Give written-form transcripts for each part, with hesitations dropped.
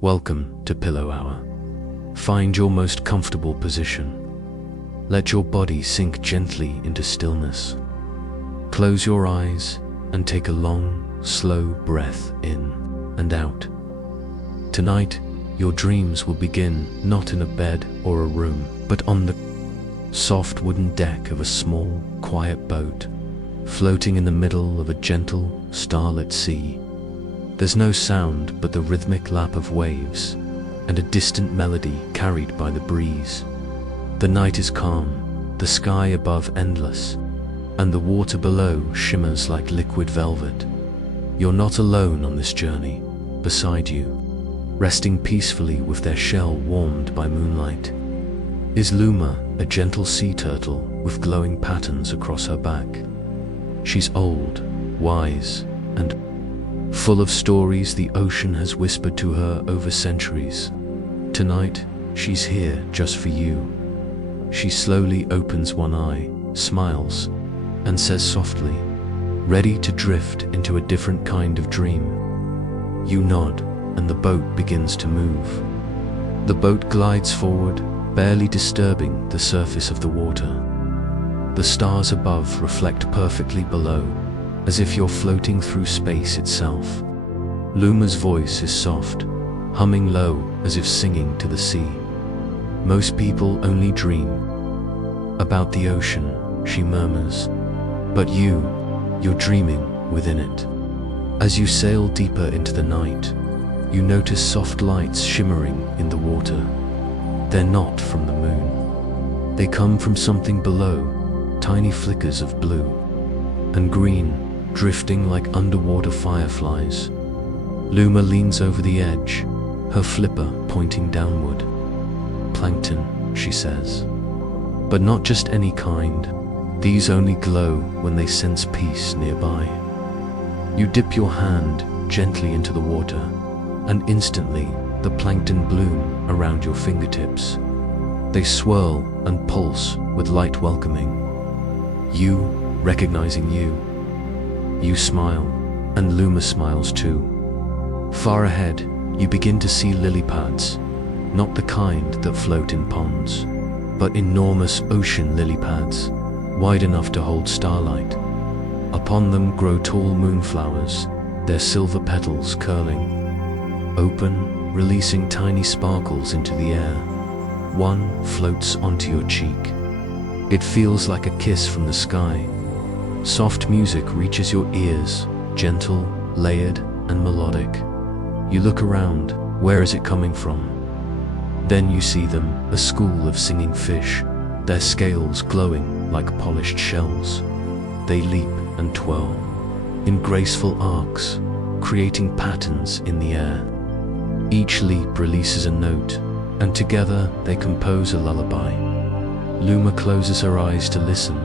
Welcome to Pillow Hour. Find your most comfortable position. Let your body sink gently into stillness. Close your eyes and take a long, slow breath in and out. Tonight, your dreams will begin not in a bed or a room, but on the soft wooden deck of a small, quiet boat, floating in the middle of a gentle, starlit sea. There's no sound but the rhythmic lap of waves and a distant melody carried by the breeze. The night is calm, the sky above endless, and the water below shimmers like liquid velvet. You're not alone on this journey. Beside you, resting peacefully with their shell warmed by moonlight, is Luma, a gentle sea turtle with glowing patterns across her back. She's old, wise, and full of stories the ocean has whispered to her over centuries. Tonight, she's here just for you. She slowly opens one eye, smiles, and says softly, ready to drift into a different kind of dream. You nod, and the boat begins to move. The boat glides forward, barely disturbing the surface of the water. The stars above reflect perfectly below, as if you're floating through space itself. Luma's voice is soft, humming low as if singing to the sea. Most people only dream about the ocean, she murmurs, but you're dreaming within it. As you sail deeper into the night, you notice soft lights shimmering in the water. They're not from the moon. They come from something below, tiny flickers of blue and green, drifting like underwater fireflies. Luma leans over the edge, her flipper pointing downward. Plankton, she says. But not just any kind. These only glow when they sense peace nearby. You dip your hand gently into the water, and instantly the plankton bloom around your fingertips. They swirl and pulse with light welcoming. You recognizing you. You smile, and Luma smiles too. Far ahead, you begin to see lily pads, not the kind that float in ponds, but enormous ocean lily pads, wide enough to hold starlight. Upon them grow tall moonflowers, their silver petals curling, open, releasing tiny sparkles into the air. One floats onto your cheek. It feels like a kiss from the sky. Soft music reaches your ears, gentle, layered, and melodic. You look around, where is it coming from? Then you see them, a school of singing fish, their scales glowing like polished shells. They leap and twirl in graceful arcs, creating patterns in the air. Each leap releases a note, and together they compose a lullaby. Luma closes her eyes to listen.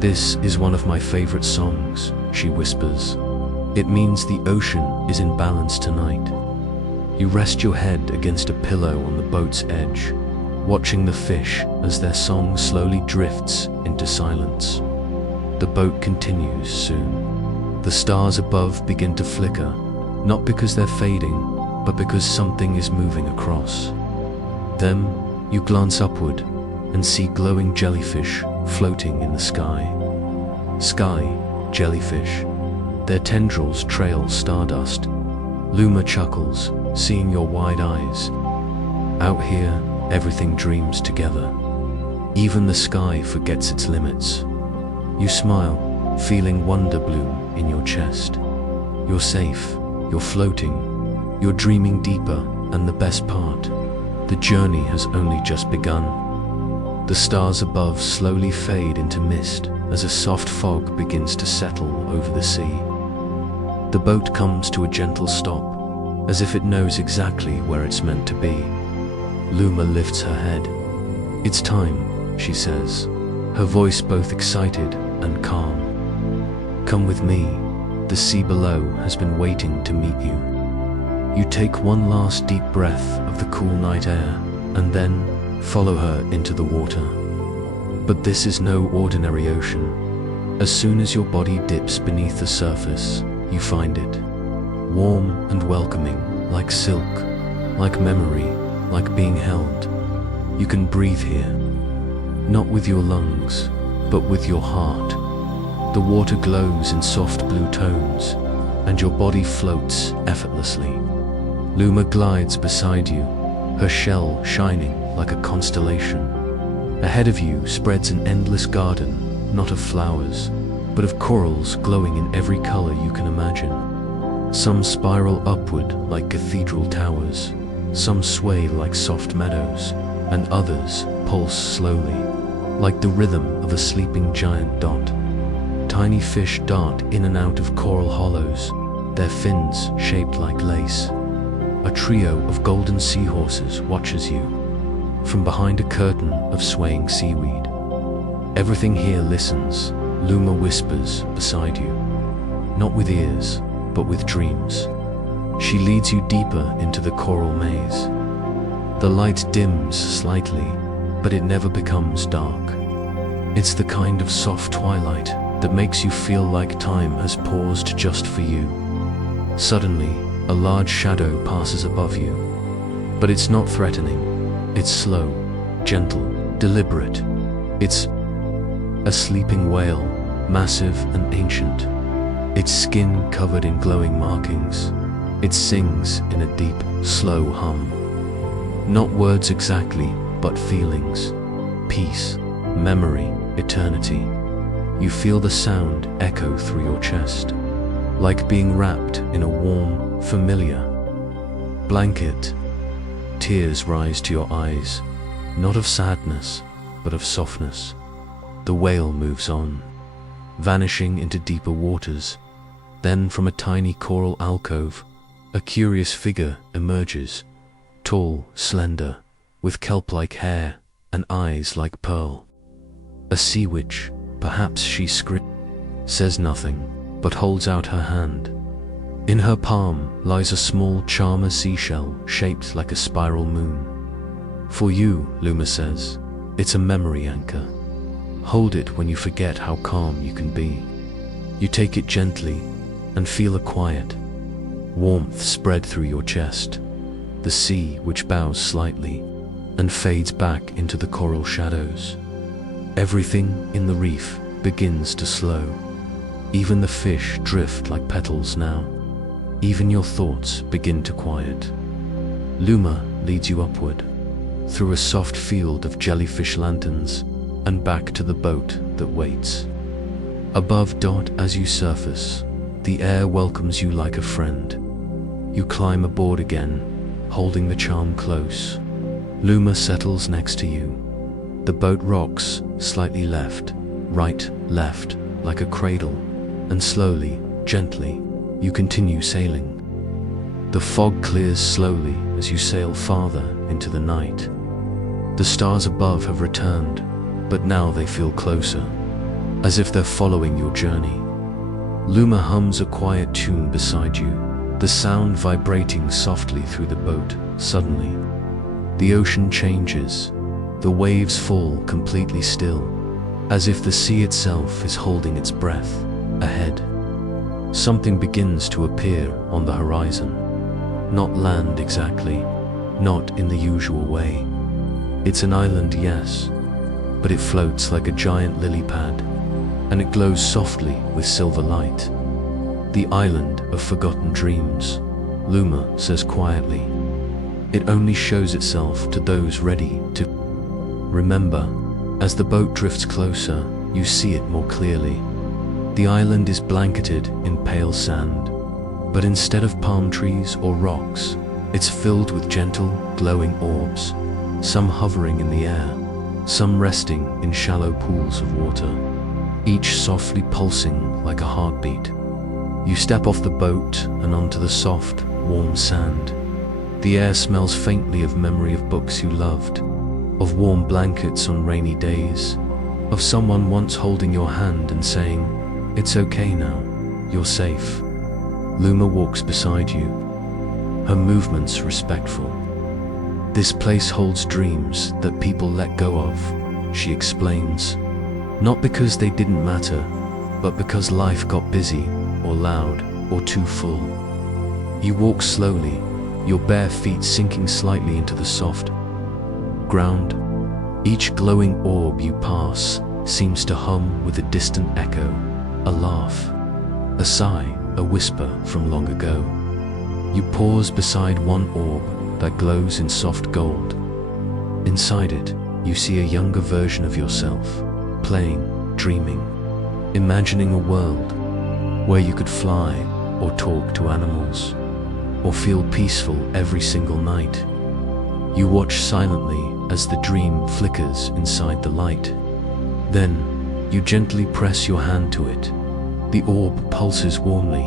This is one of my favorite songs, she whispers. It means the ocean is in balance tonight. You rest your head against a pillow on the boat's edge, watching the fish as their song slowly drifts into silence. The boat continues soon. The stars above begin to flicker, not because they're fading, but because something is moving across. Then you glance upward and see glowing jellyfish floating in the sky. Sky jellyfish. Their tendrils trail stardust. Luma chuckles, seeing your wide eyes. Out here, everything dreams together. Even the sky forgets its limits. You smile, feeling wonder bloom in your chest. You're safe, you're floating, you're dreaming deeper, and the best part, the journey has only just begun. The stars above slowly fade into mist as a soft fog begins to settle over the sea. The boat comes to a gentle stop, as if it knows exactly where it's meant to be. Luma lifts her head. It's time, she says, her voice both excited and calm. Come with me. The sea below has been waiting to meet you. You take one last deep breath of the cool night air, and then follow her into the water. But this is no ordinary ocean. As soon as your body dips beneath the surface, you find it warm and welcoming like silk. like memory, like being held. You can breathe here, not with your lungs, but with your heart. The water glows in soft blue tones, and your body floats effortlessly. Luma glides beside you, her shell shining like a constellation. Ahead of you spreads an endless garden, not of flowers, but of corals glowing in every color you can imagine. Some spiral upward like cathedral towers, some sway like soft meadows, and others pulse slowly, like the rhythm of a sleeping giant dot. Tiny fish dart in and out of coral hollows, their fins shaped like lace. A trio of golden seahorses watches you from behind a curtain of swaying seaweed. Everything here listens, Luma whispers beside you, not with ears, but with dreams. She leads you deeper into the coral maze. The light dims slightly, but it never becomes dark. It's the kind of soft twilight that makes you feel like time has paused just for you. Suddenly, a large shadow passes above you, but it's not threatening. It's slow, gentle, deliberate. It's a sleeping whale, massive and ancient, its skin covered in glowing markings. It sings in a deep, slow hum. Not words exactly, but feelings. Peace, memory, eternity. You feel the sound echo through your chest, like being wrapped in a warm, familiar blanket. Tears rise to your eyes, not of sadness, but of softness. The whale moves on, vanishing into deeper waters. Then from a tiny coral alcove, a curious figure emerges, tall, slender, with kelp-like hair and eyes like pearl. A sea witch, perhaps she says nothing, but holds out her hand. In her palm lies a small charmer seashell shaped like a spiral moon. For you, Luma says, it's a memory anchor. Hold it when you forget how calm you can be. You take it gently and feel a quiet warmth spread through your chest. The sea which bows slightly and fades back into the coral shadows. Everything in the reef begins to slow. Even the fish drift like petals now. Even your thoughts begin to quiet. Luma leads you upward, through a soft field of jellyfish lanterns, and back to the boat that waits. Above Dot as you surface, the air welcomes you like a friend. You climb aboard again, holding the charm close. Luma settles next to you. The boat rocks slightly left, right, left, like a cradle, and slowly, gently, you continue sailing. The fog clears slowly as you sail farther into the night. The stars above have returned, but now they feel closer, as if they're following your journey. Luma hums a quiet tune beside you, the sound vibrating softly through the boat. Suddenly, the ocean changes. The waves fall completely still, as if the sea itself is holding its breath. Ahead, something begins to appear on the horizon. Not land exactly, not in the usual way. It's an island, yes, but it floats like a giant lily pad, and it glows softly with silver light. The island of forgotten dreams, Luma says quietly. It only shows itself to those ready to remember. As the boat drifts closer, you see it more clearly. The island is blanketed in pale sand, but instead of palm trees or rocks, it's filled with gentle, glowing orbs, some hovering in the air, some resting in shallow pools of water, each softly pulsing like a heartbeat. You step off the boat and onto the soft, warm sand. The air smells faintly of memory of books you loved, of warm blankets on rainy days, of someone once holding your hand and saying, "It's okay now, you're safe." Luma walks beside you, her movements respectful. "This place holds dreams that people let go of," she explains, "not because they didn't matter, but because life got busy, or loud, or too full." You walk slowly, your bare feet sinking slightly into the soft ground. Each glowing orb you pass seems to hum with a distant echo, a laugh, a sigh, a whisper from long ago. You pause beside one orb that glows in soft gold. Inside it, you see a younger version of yourself, playing, dreaming, imagining a world where you could fly or talk to animals, or feel peaceful every single night. You watch silently as the dream flickers inside the light. Then, you gently press your hand to it. The orb pulses warmly,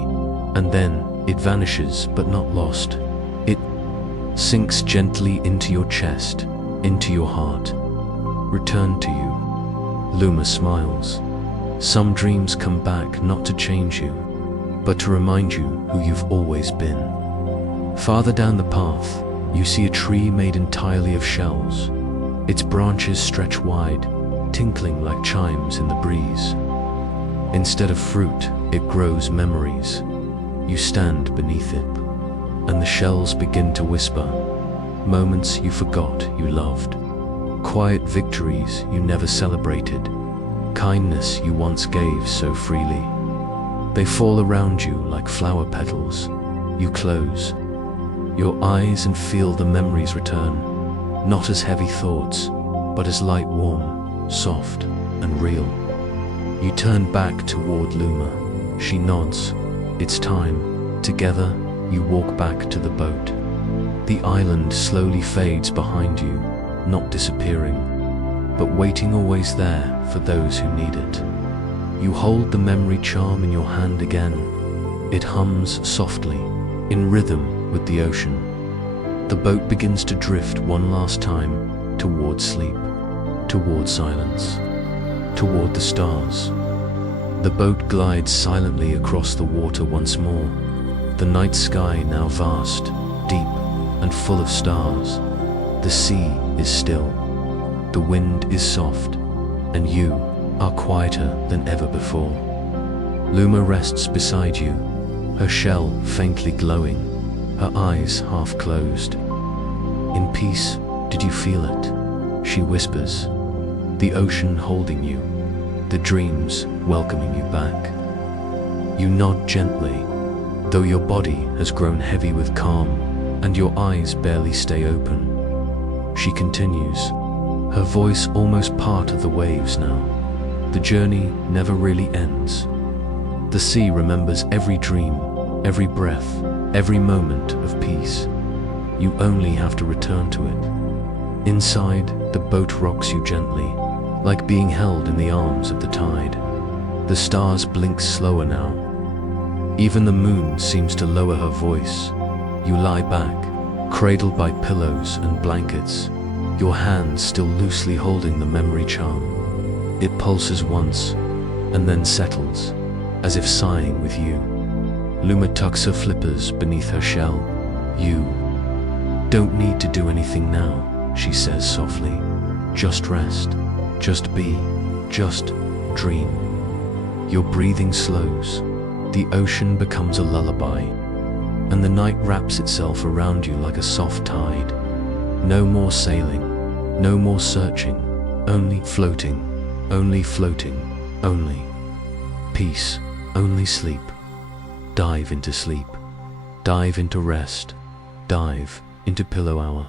and then it vanishes but not lost. It sinks gently into your chest, into your heart. Returned to you. Luma smiles. Some dreams come back not to change you, but to remind you who you've always been. Farther down the path, you see a tree made entirely of shells. Its branches stretch wide, tinkling like chimes in the breeze. Instead of fruit, it grows memories. You stand beneath it, and the shells begin to whisper. Moments you forgot you loved. Quiet victories you never celebrated. Kindness you once gave so freely. They fall around you like flower petals. You close your eyes and feel the memories return, not as heavy thoughts, but as light, warm, soft, and real. You turn back toward Luma. She nods. It's time. Together, you walk back to the boat. The island slowly fades behind you, not disappearing, but waiting always there for those who need it. You hold the memory charm in your hand again. It hums softly, in rhythm with the ocean. The boat begins to drift one last time toward sleep, toward silence, toward the stars. The boat glides silently across the water once more. The night sky now vast, deep, and full of stars. The sea is still. The wind is soft, and you are quieter than ever before. Luma rests beside you, her shell faintly glowing, her eyes half closed. In peace, did you feel it? She whispers. The ocean holding you, the dreams welcoming you back. You nod gently, though your body has grown heavy with calm, and your eyes barely stay open. She continues, her voice almost part of the waves now. The journey never really ends. The sea remembers every dream, every breath, every moment of peace. You only have to return to it. Inside, the boat rocks you gently, like being held in the arms of the tide. The stars blink slower now. Even the moon seems to lower her voice. You lie back, cradled by pillows and blankets, your hands still loosely holding the memory charm. It pulses once, and then settles, as if sighing with you. Luma tucks her flippers beneath her shell. You don't need to do anything now, she says softly. Just rest, just be, just dream. Your breathing slows, the ocean becomes a lullaby, and the night wraps itself around you like a soft tide. No more sailing, no more searching, only floating, only floating, only peace, only sleep. Dive into sleep, dive into rest, dive into pillow hour.